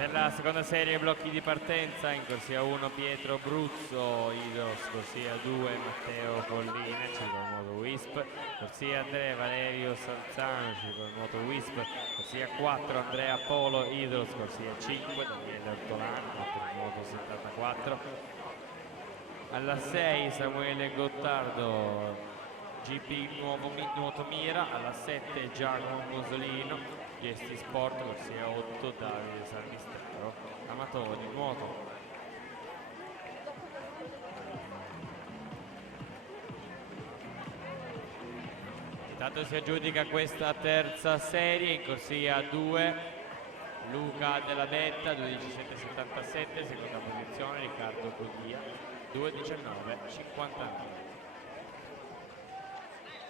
Per la seconda serie blocchi di partenza, in corsia 1 Pietro Bruzzo, Idos, corsia 2 Matteo Collina, ciclomoto Wisp, corsia 3 Valerio Salzano, ciclomoto Wisp, corsia 4 Andrea Polo, Idos, corsia 5 Daniele Ortolano, moto 74, alla 6 Samuele Gottardo, GP Nuoto Mira, alla 7 Giacomo Musolino, Gesti Sport, corsia 8 Davide Salmistero, amatori nuoto. Intanto si aggiudica questa terza serie in corsia 2 Luca Della Detta 2.17.77, seconda posizione Riccardo Codia 2.19.59.